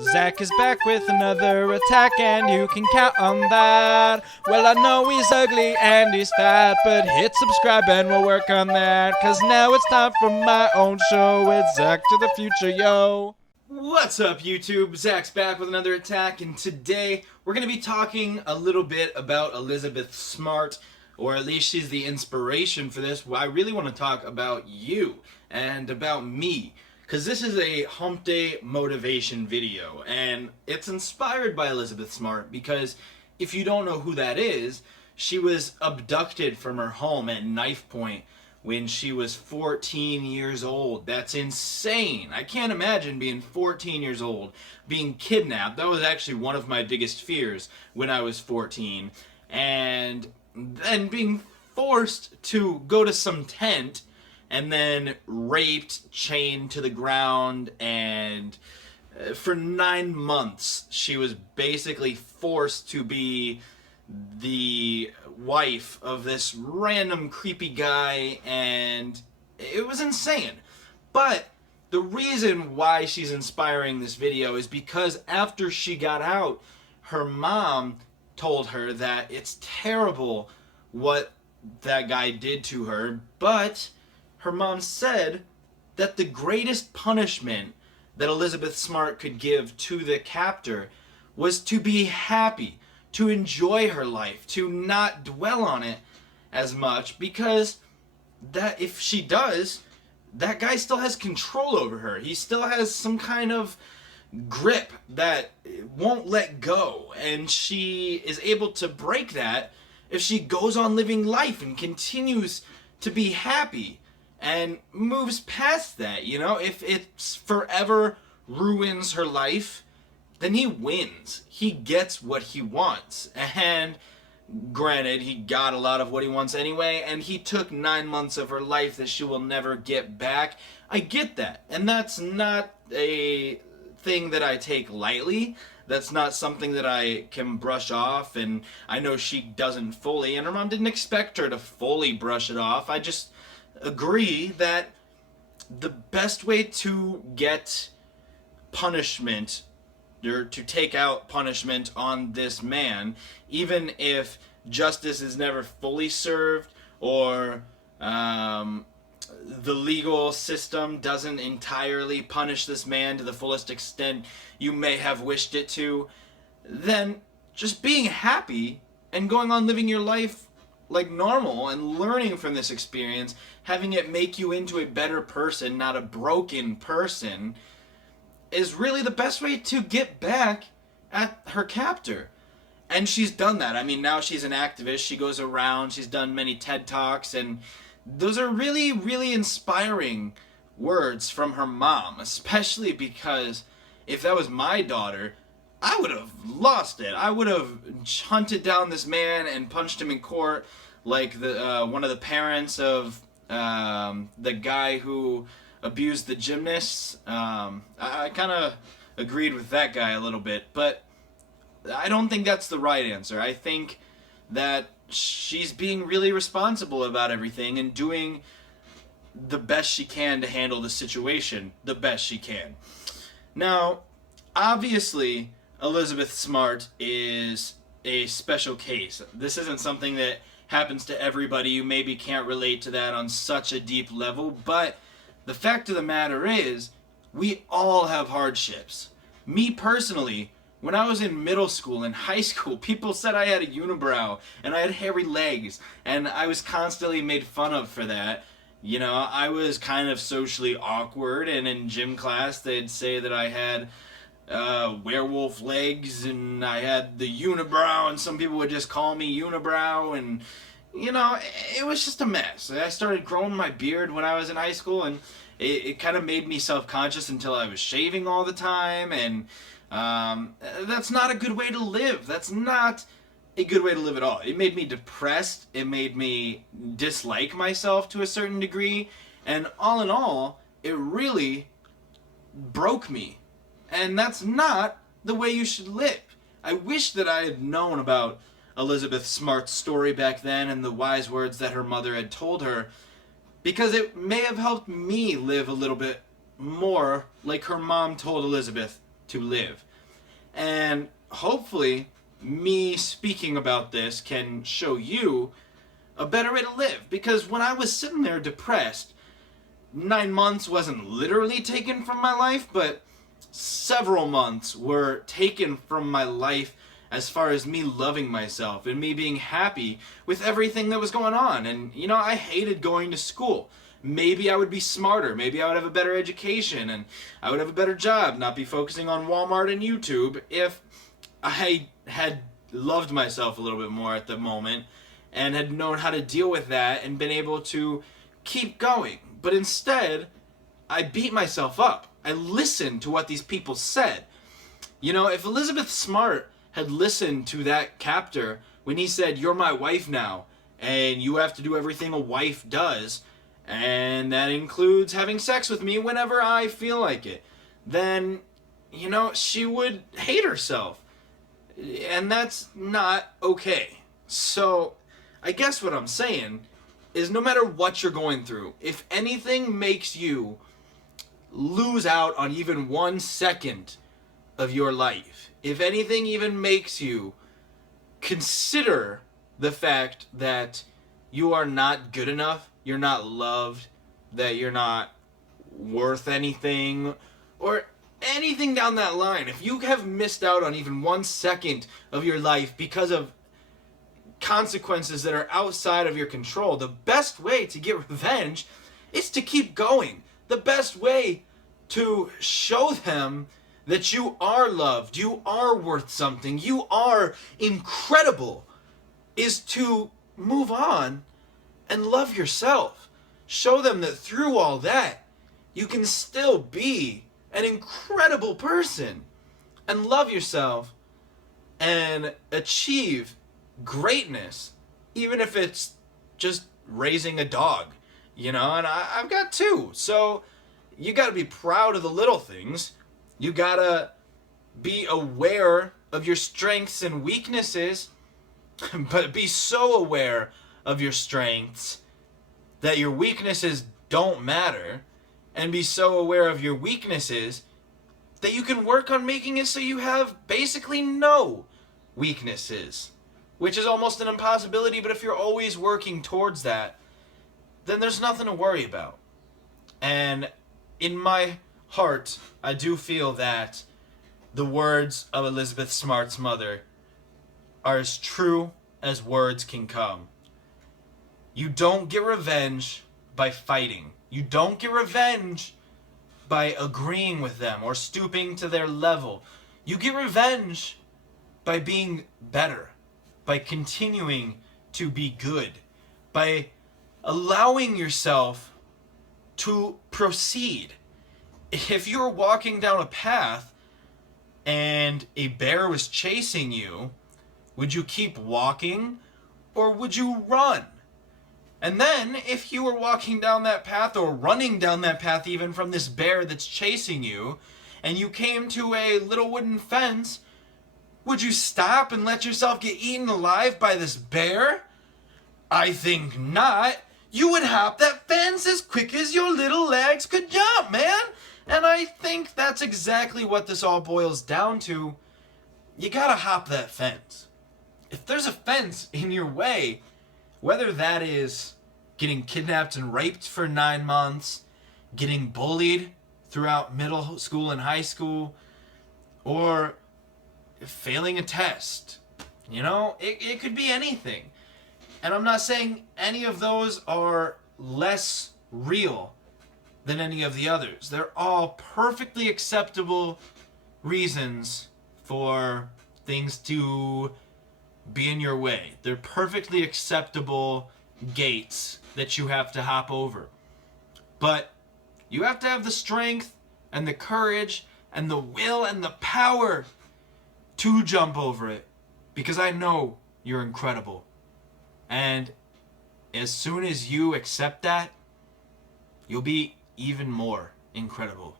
Zach is back with another attack, and you can count on that. Well, I know he's ugly and he's fat, but hit subscribe and we'll work on that. Cause now it's time for my own show with Zach to the future, yo. What's up, YouTube? Zach's back with another attack, and today we're going to be talking a little bit about Elizabeth Smart, or at least she's the inspiration for this. I really want to talk about you and about me, because this is a Hump Day motivation video, and it's inspired by Elizabeth Smart, because if you don't know who that is, she was abducted from her home at knife point when she was 14 years old. That's insane. I can't imagine being 14 years old, being kidnapped. That was actually one of my biggest fears when I was 14. And then being forced to go to some tent and then raped, chained to the ground, and for 9 months she was basically forced to be the wife of this random creepy guy, and it was insane. But the reason why she's inspiring this video is because after she got out, her mom told her that it's terrible what that guy did to her, but her mom said that the greatest punishment that Elizabeth Smart could give to the captor was to be happy, to enjoy her life, to not dwell on it as much, because that if she does, that guy still has control over her. He still has some kind of grip that won't let go, and she is able to break that if she goes on living life and continues to be happy and moves past that. You know, if it's forever ruins her life, then he wins. He gets what he wants. And granted, he got a lot of what he wants anyway, and he took 9 months of her life that she will never get back. I get that. And that's not a thing that I take lightly. That's not something that I can brush off, and I know she doesn't fully, and her mom didn't expect her to fully brush it off. I just agree that the best way to get punishment, or to take out punishment on this man, even if justice is never fully served, or the legal system doesn't entirely punish this man to the fullest extent you may have wished it to, then just being happy and going on living your life like normal and learning from this experience, having it make you into a better person, not a broken person, is really the best way to get back at her captor. And she's done that. I mean, now she's an activist. She goes around, she's done many TED Talks, and those are really, really inspiring words from her mom, especially because if that was my daughter, I would have lost it. I would have hunted down this man and punched him in court like the one of the parents of the guy who abused the gymnasts. I kind of agreed with that guy a little bit, but I don't think that's the right answer. I think that she's being really responsible about everything and doing the best she can to handle the situation the best she can. Now, obviously, Elizabeth Smart is a special case. This isn't something that happens to everybody. You maybe can't relate to that on such a deep level, but the fact of the matter is, we all have hardships. Me personally, when I was in middle school and high school, people said I had a unibrow and I had hairy legs, and I was constantly made fun of for that. You know, I was kind of socially awkward, and in gym class they'd say that I had werewolf legs and I had the unibrow, and some people would just call me unibrow, and you know, it was just a mess. I started growing my beard when I was in high school, and it kind of made me self-conscious until I was shaving all the time, and that's not a good way to live. That's not a good way to live at all. It made me depressed. It made me dislike myself to a certain degree, and all in all, it really broke me. And that's not the way you should live. I wish that I had known about Elizabeth Smart's story back then and the wise words that her mother had told her, because it may have helped me live a little bit more like her mom told Elizabeth to live. And hopefully, me speaking about this can show you a better way to live. Because when I was sitting there depressed, 9 months wasn't literally taken from my life, but several months were taken from my life as far as me loving myself and me being happy with everything that was going on. And, you know, I hated going to school. Maybe I would be smarter. Maybe I would have a better education and I would have a better job, not be focusing on Walmart and YouTube if I had loved myself a little bit more at the moment and had known how to deal with that and been able to keep going. But instead, I beat myself up. I listened to what these people said. You know, if Elizabeth Smart had listened to that captor when he said, "You're my wife now, and you have to do everything a wife does, and that includes having sex with me whenever I feel like it," then, you know, she would hate herself. And that's not okay. So, I guess what I'm saying is no matter what you're going through, if anything makes you lose out on even 1 second of your life, if anything even makes you consider the fact that you are not good enough, you're not loved, that you're not worth anything, or anything down that line, if you have missed out on even 1 second of your life because of consequences that are outside of your control, the best way to get revenge is to keep going. The best way to show them that you are loved, you are worth something, you are incredible, is to move on and love yourself. Show them that through all that, you can still be an incredible person and love yourself and achieve greatness, even if it's just raising a dog, you know. And I've got 2, so you got to be proud of the little things. You got to be aware of your strengths and weaknesses, but be so aware of your strengths that your weaknesses don't matter, and be so aware of your weaknesses that you can work on making it so you have basically no weaknesses, which is almost an impossibility. But if you're always working towards that, then there's nothing to worry about. And in my heart, I do feel that the words of Elizabeth Smart's mother are as true as words can come. You don't get revenge by fighting. You don't get revenge by agreeing with them or stooping to their level. You get revenge by being better, by continuing to be good, by allowing yourself to proceed. If you're walking down a path and a bear was chasing you, would you keep walking or would you run? And then, if you were walking down that path or running down that path even from this bear that's chasing you, and you came to a little wooden fence, would you stop and let yourself get eaten alive by this bear? I think not. You would hop that fence as quick as your little legs could jump, man. And I think that's exactly what this all boils down to. You gotta hop that fence. If there's a fence in your way, whether that is getting kidnapped and raped for 9 months, getting bullied throughout middle school and high school, or failing a test, you know, it could be anything. And I'm not saying any of those are less real than any of the others. They're all perfectly acceptable reasons for things to be in your way. They're perfectly acceptable gates that you have to hop over. But you have to have the strength and the courage and the will and the power to jump over it, because I know you're incredible. And as soon as you accept that, you'll be even more incredible.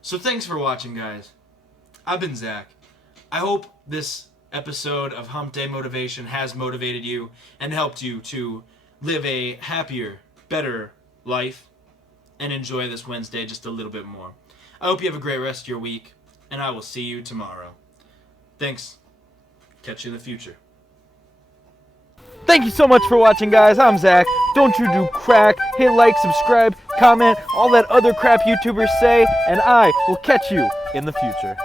So thanks for watching, guys. I've been Zach. I hope this episode of Hump Day Motivation has motivated you and helped you to live a happier, better life and enjoy this Wednesday just a little bit more. I hope you have a great rest of your week, and I will see you tomorrow. Thanks. Catch you in the future. Thank you so much for watching, guys. I'm Zach. Don't you do crack. Hit like, subscribe, comment, all that other crap YouTubers say, and I will catch you in the future.